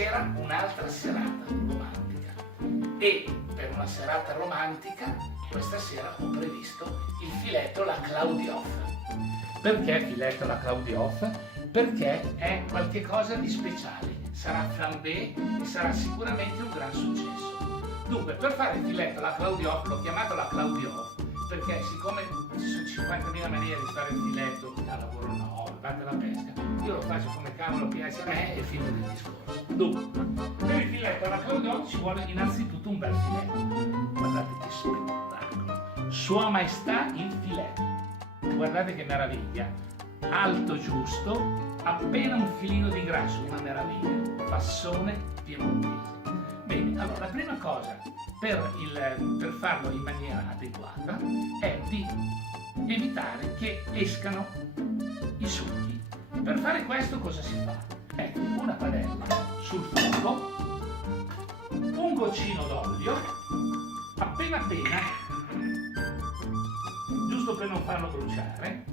sera un'altra serata romantica e per una serata romantica questa sera ho previsto il filetto alla Claudioff. Perché filetto alla Claudioff? Perché è qualcosa di speciale, sarà flambé e sarà sicuramente un gran successo. Dunque, per fare il filetto alla Claudioff, l'ho chiamato la Claudioff perché siccome ci sono 50.000 maniere di fare il filetto, da lavoro no, parte la pesca, io lo faccio come cavolo piace a me e fine del discorso. Dunque, per il filetto alla Claudioff ci vuole innanzitutto un bel filetto. Guardate che spettacolo! Sua Maestà il filetto. Guardate che meraviglia! Alto giusto, appena un filino di grasso, una meraviglia. Fassone piemontese. Bene, allora la prima cosa per farlo in maniera adeguata è di evitare che escano i succhi. Per fare questo cosa si fa? Metti una padella sul fuoco, un goccino d'olio, appena giusto per non farlo bruciare,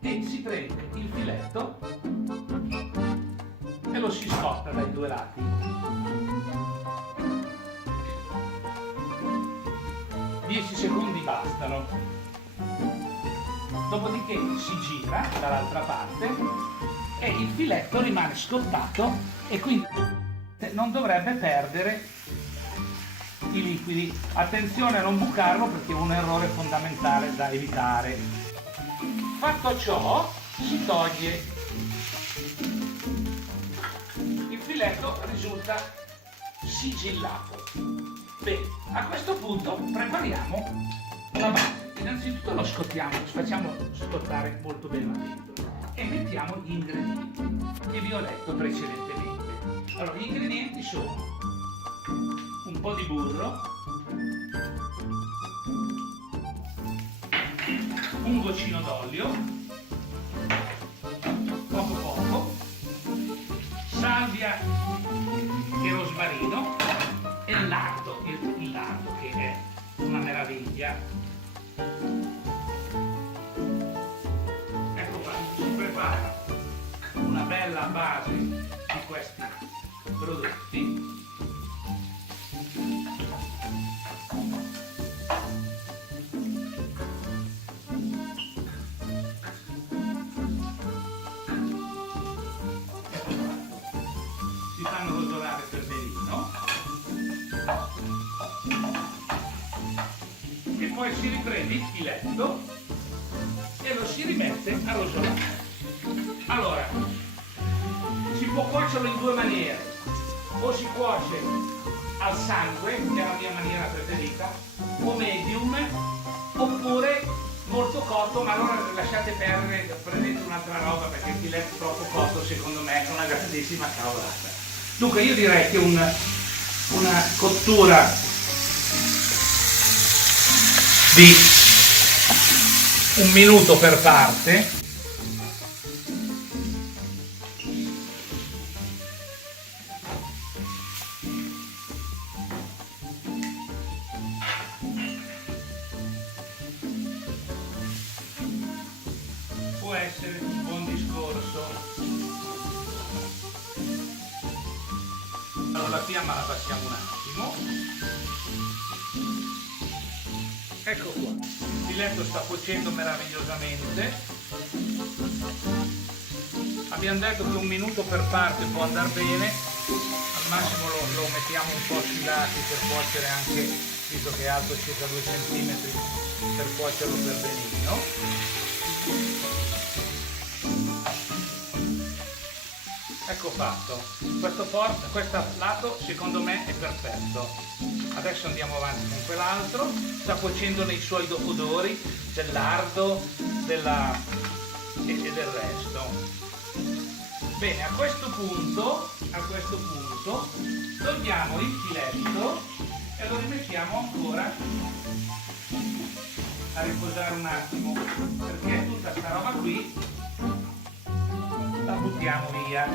e si prende il filetto e lo si scotta dai due lati. 10 secondi bastano. Dopodiché si gira dall'altra parte e il filetto rimane scottato e quindi non dovrebbe perdere i liquidi. Attenzione a non bucarlo perché è un errore fondamentale da evitare. Fatto ciò, si toglie. Il filetto risulta sigillato. Bene, a questo punto prepariamo la base. Innanzitutto lo scottiamo, facciamo scottare molto bene la pentola e mettiamo gli ingredienti che vi ho detto precedentemente. Allora, gli ingredienti sono un po' di burro, un goccino d'olio, poco, salvia e rosmarino e il lardo che è una meraviglia. Ecco qua, si prepara una bella base di questi prodotti. Si fanno rosolare per benino e poi si riprende il filetto e lo si rimette a rosolare. Allora, si può cuocerlo in due maniere: o si cuoce al sangue, che è la mia maniera preferita, o medium, oppure molto cotto, ma allora lasciate perdere, prendete un'altra roba perché il filetto troppo cotto secondo me è una grandissima cavolata. Dunque io direi che una cottura di 1 minuto per parte può essere un buon discorso. Allora la fiamma la passiamo un attimo. Ecco qua, il filetto sta cuocendo meravigliosamente. Abbiamo detto che 1 minuto per parte può andare bene, al massimo lo mettiamo un po' sui lati per cuocere anche, visto che è alto circa 2 cm, per cuocerlo per benino. Ecco fatto, questo lato secondo me è perfetto. Adesso andiamo avanti con quell'altro, sta cuocendo nei suoi odori del lardo e del resto. Bene, a questo punto togliamo il filetto e lo rimettiamo ancora a riposare un attimo, perché tutta sta roba qui la buttiamo via.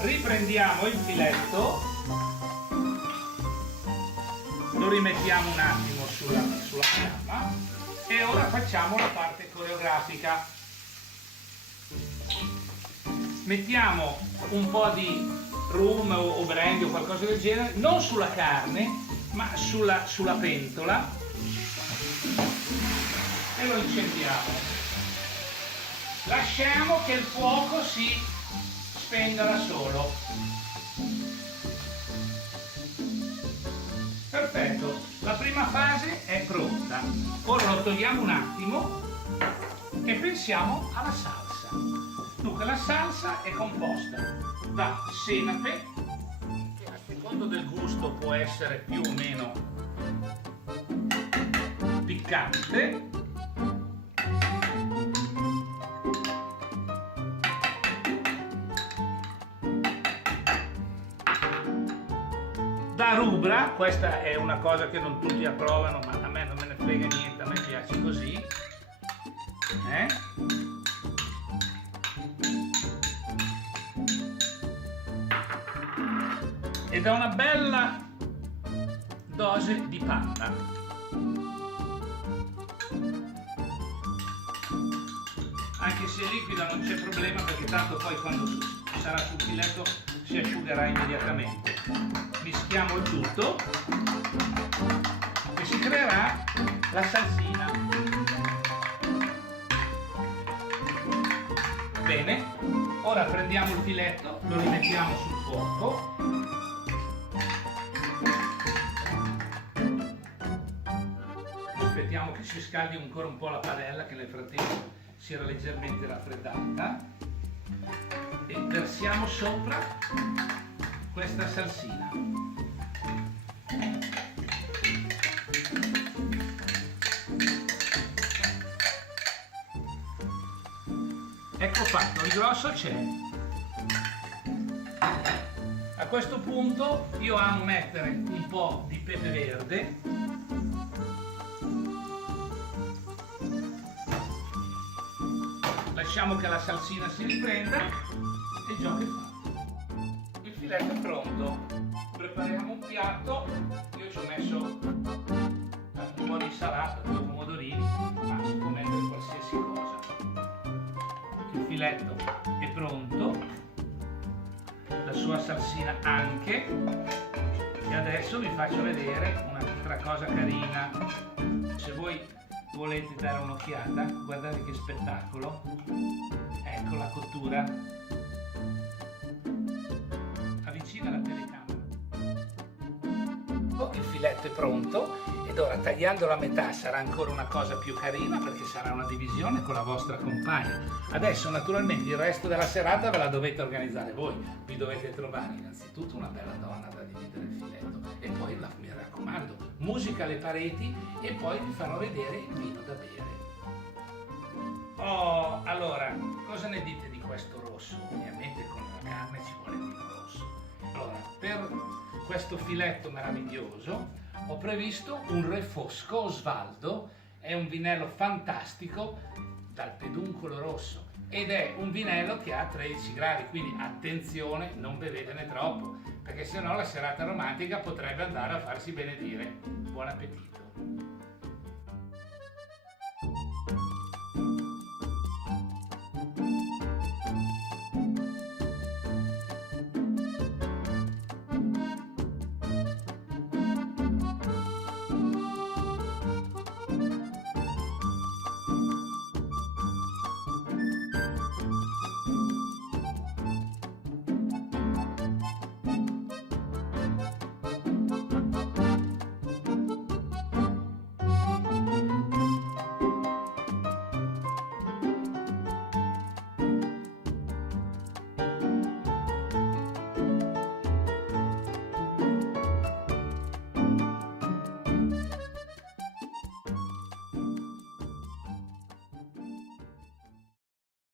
Riprendiamo il filetto, lo rimettiamo un attimo sulla fiamma e ora facciamo la parte coreografica. mettiamo un po' di rum o brandy o qualcosa del genere, non sulla carne, ma sulla pentola, e lo incendiamo. Lasciamo che il fuoco si spenga da solo. Perfetto, la prima fase è pronta. Ora lo togliamo un attimo e pensiamo alla salsa. Dunque la salsa è composta da senape, che a secondo del gusto può essere più o meno piccante, da rubra, questa è una cosa che non tutti approvano, ma a me non me ne frega niente, a me piace così, e da una bella dose di panna. Anche se liquida non c'è problema, perché tanto poi quando sarà sul filetto si asciugherà immediatamente. Mischiamo il tutto e si creerà la salsina. Bene, ora prendiamo il filetto, lo rimettiamo sul fuoco. Aspettiamo che si scaldi ancora un po' la padella, che nel frattempo si era leggermente raffreddata, e versiamo sopra questa salsina. Ecco fatto, il grosso c'è. A questo punto io amo mettere un po' di pepe verde, lasciamo che la salsina si riprenda e il gioco è fatto. Il filetto è pronto, prepariamo un piatto. Io ci ho messo un po' di insalata, 2 pomodorini, ma si può mettere qualsiasi cosa. Il filetto è pronto, la sua salsina anche, e adesso vi faccio vedere un'altra cosa carina. Se voi volete dare un'occhiata, guardate che spettacolo. Ecco la cottura. Avvicina la telecamera. Il filetto è pronto, ed ora tagliandolo a metà sarà ancora una cosa più carina, perché sarà una divisione con la vostra compagna. Adesso naturalmente il resto della serata ve la dovete organizzare voi. Vi dovete trovare innanzitutto una bella donna da dividere il filetto, e poi mi raccomando, musica alle pareti, e poi vi farò vedere il vino da bere. Oh, allora, cosa ne dite di questo rosso? Ovviamente con la carne ci vuole il vino rosso. Allora, per questo filetto meraviglioso ho previsto un Refosco Osvaldo. È un vinello fantastico dal peduncolo rosso, ed è un vinello che ha 13 gradi, quindi attenzione, non bevetene troppo, perché sennò la serata romantica potrebbe andare a farsi benedire. Buon appetito!